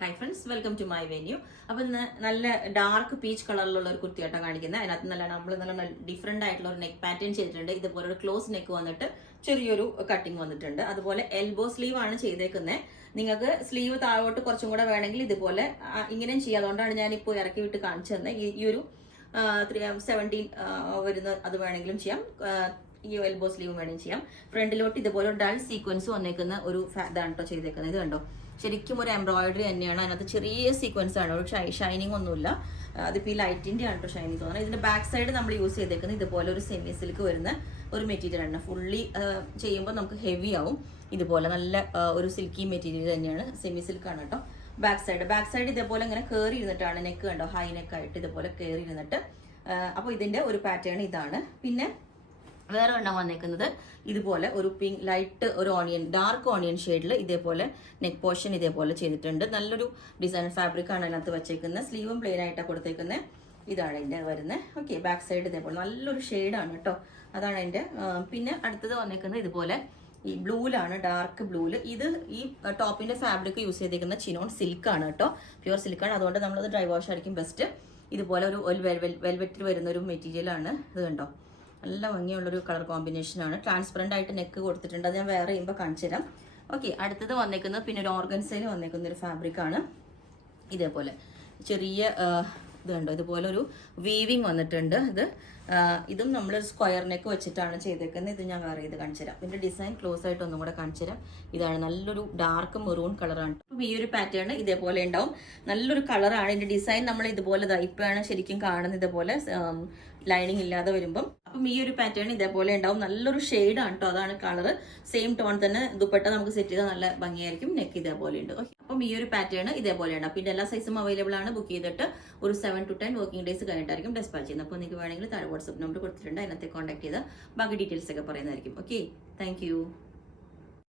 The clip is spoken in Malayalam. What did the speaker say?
Hi friends, welcome to my venue. അപ്പോൾ ഇന്ന് നല്ല ഡാർക്ക് പീച്ച് കളറിലുള്ള ഒരു കുർത്തിയായിട്ടാണ് കാണിക്കുന്നത്. അതിനകത്ത് നല്ല ഡിഫറെന്റ് ആയിട്ടുള്ള ഒരു നെക്ക് പാറ്റേൺ ചെയ്തിട്ടുണ്ട്. ഇതുപോലെ ഒരു ക്ലോസ് നെക്ക് വന്നിട്ട് ചെറിയൊരു കട്ടിങ് വന്നിട്ടുണ്ട്. അതുപോലെ എൽബോ സ്ലീവ് ആണ് ചെയ്തേക്കുന്നത്. നിങ്ങൾക്ക് സ്ലീവ് താഴോട്ട് കുറച്ചും കൂടെ വേണമെങ്കിൽ ഇതുപോലെ ഇങ്ങനെയും ചെയ്യാം. അതുകൊണ്ടാണ് ഞാനിപ്പോൾ ഇറക്കി വിട്ട് കാണിച്ചു തന്നെ. ഈ ഒരു 17 വരുന്ന അത് വേണമെങ്കിലും ചെയ്യാം. ഈ എൽബോ സ്ലീവ് വേണമെങ്കിൽ ചെയ്യാം. ഫ്രണ്ടിലോട്ട് ഇതുപോലെ ഡൾ സീക്വൻസ് വന്നേക്കുന്ന ഒരു ഇതാണ് കേട്ടോ ചെയ്തേക്കുന്നത്. ഇത് കണ്ടോ, ശരിക്കും ഒരു എംബ്രോയിഡറി തന്നെയാണ്. അതിനകത്ത് ചെറിയ സീക്വൻസ് ആണ്, ഒരു ഷൈനിങ് ഒന്നുമില്ല. അതിപ്പോൾ ഈ ലൈറ്റിന്റെ ആണ് കേട്ടോ ഷൈനിങ് തോന്നുന്നത്. ഇതിന്റെ ബാക്ക് സൈഡ് നമ്മൾ യൂസ് ചെയ്തേക്കുന്നത് ഇതുപോലെ ഒരു സെമി സിൽക്ക് വരുന്ന ഒരു മെറ്റീരിയൽ ആണ്. ഫുള്ളി ചെയ്യുമ്പോൾ നമുക്ക് ഹെവി ആവും. ഇതുപോലെ നല്ല ഒരു സിൽക്കി മെറ്റീരിയൽ തന്നെയാണ്, സെമി സിൽക്ക് ആണ് കേട്ടോ. ബാക്ക് സൈഡ് ഇതേപോലെ ഇങ്ങനെ കയറി ഇരുന്നിട്ടാണ്, നെക്ക് കണ്ടോ, ഹൈ നെക്ക് ആയിട്ട് ഇതുപോലെ കയറി ഇരുന്നിട്ട്. അപ്പോൾ ഇതിന്റെ ഒരു പാറ്റേൺ ഇതാണ്. പിന്നെ വേറെ എണ്ണം വന്നേക്കുന്നത് ഇതുപോലെ ഒരു പിങ്ക് ലൈറ്റ് ഒരു ഡാർക്ക് ഓണിയൻ ഷെയ്ഡിൽ ഇതേപോലെ നെക്ക് പോർഷൻ ഇതേപോലെ ചെയ്തിട്ടുണ്ട്. നല്ലൊരു ഡിസൈൻ ഫാബ്രിക് ആണ് അതിനകത്ത് വെച്ചേക്കുന്നത്. സ്ലീവും പ്ലെയിൻ ആയിട്ടാണ് കൊടുത്തേക്കുന്നത്. ഇതാണ് അതിന്റെ വരുന്നത്. ഓക്കെ, ബാക്ക് സൈഡ് ഇതേപോലെ നല്ലൊരു ഷെയ്ഡാണ് കേട്ടോ. അതാണ് അതിന്റെ. പിന്നെ അടുത്തത് വന്നേക്കുന്നത് ഇതുപോലെ ഈ ബ്ലൂലാണ്, ഡാർക്ക് ബ്ലൂല്. ഇത് ഈ ടോപ്പിന്റെ ഫാബ്രിക് യൂസ് ചെയ്തിരിക്കുന്ന ചിനോൺ സിൽക്ക് ആണ് കേട്ടോ, പ്യുവർ സിൽക്കാണ്. അതുകൊണ്ട് നമ്മളത് ഡ്രൈ വാഷ് ആയിരിക്കും ബെസ്റ്റ്. ഇതുപോലെ ഒരു വെൽവെറ്റിൽ വരുന്ന ഒരു മെറ്റീരിയൽ ആണ്. ഇത് കണ്ടോ, നല്ല ഭംഗിയുള്ളൊരു കളർ കോമ്പിനേഷൻ ആണ്. ട്രാൻസ്പെറന്റ് ആയിട്ട് നെക്ക് കൊടുത്തിട്ടുണ്ട്. അത് ഞാൻ വേറെ ചെയ്യുമ്പോൾ കാണിച്ചു തരാം. ഓക്കെ, അടുത്തത് വന്നേക്കുന്നത് പിന്നെ ഒരു ഓർഗൻസയിൽ വന്നേക്കുന്ന ഒരു ഫാബ്രിക് ആണ്. ഇതേപോലെ ചെറിയ ഇത് കണ്ടോ, ഇതുപോലെ ഒരു വീവിങ് വന്നിട്ടുണ്ട്. ഇതും നമ്മൾ സ്ക്വയർ നെക്ക് വെച്ചിട്ടാണ് ചെയ്തേക്കുന്നത്. ഇത് ഞാൻ വേറെ ചെയ്ത് കാണിച്ചു തരാം. ഇതിന്റെ ഡിസൈൻ ക്ലോസ് ആയിട്ട് ഒന്നും കൂടെ കാണിച്ചു തരാം. ഇതാണ് നല്ലൊരു ഡാർക്ക് മെറൂൺ കളറാണ്. അപ്പം ഈ ഒരു പാറ്റേൺ ഇതേപോലെ ഉണ്ടാവും. നല്ലൊരു കളറാണ്. ഇതിന്റെ ഡിസൈൻ നമ്മൾ ഇതുപോലെ ഇപ്പോഴാണ് ശരിക്കും കാണുന്നത്, ഇതുപോലെ ലൈനിങ് ഇല്ലാതെ വരുമ്പം. അപ്പം ഈ ഒരു പാറ്റേൺ ഇതേപോലെ ഉണ്ടാവും. നല്ലൊരു ഷെയ്ഡാണ് കേട്ടോ, അതാണ് കളർ. സെയിം ടോൺ തന്നെ ദുപ്പട്ട നമുക്ക് സെറ്റ് ചെയ്താൽ നല്ല ഭംഗിയായിരിക്കും. നെക്ക് ഇതേപോലെ ഉണ്ട്. ഓക്കെ, അപ്പം ഈ ഒരു പാറ്റേൺ ഇതേപോലെ ഉണ്ടാവും. പിന്നെ എല്ലാ സൈസും അവൈലബിൾ ആണ്. ബുക്ക് ചെയ്തിട്ട് ഒരു 7 to 10 വർക്കിംഗ് ഡേയ്സ് കഴിഞ്ഞിട്ടായിരിക്കും ഡെസ്പാച്ച് ചെയ്യുന്നത്. അപ്പോൾ നിങ്ങൾക്ക് വേണമെങ്കിൽ താഴെ വാട്സ്ആപ്പ് നമ്പർ കൊടുത്തിട്ടുണ്ട്, അതിനകത്ത് കോൺടാക്ട് ചെയ്ത് ബാക്കി ഡീറ്റെയിൽസ് ഒക്കെ പറയുന്നതായിരിക്കും. Okay, thank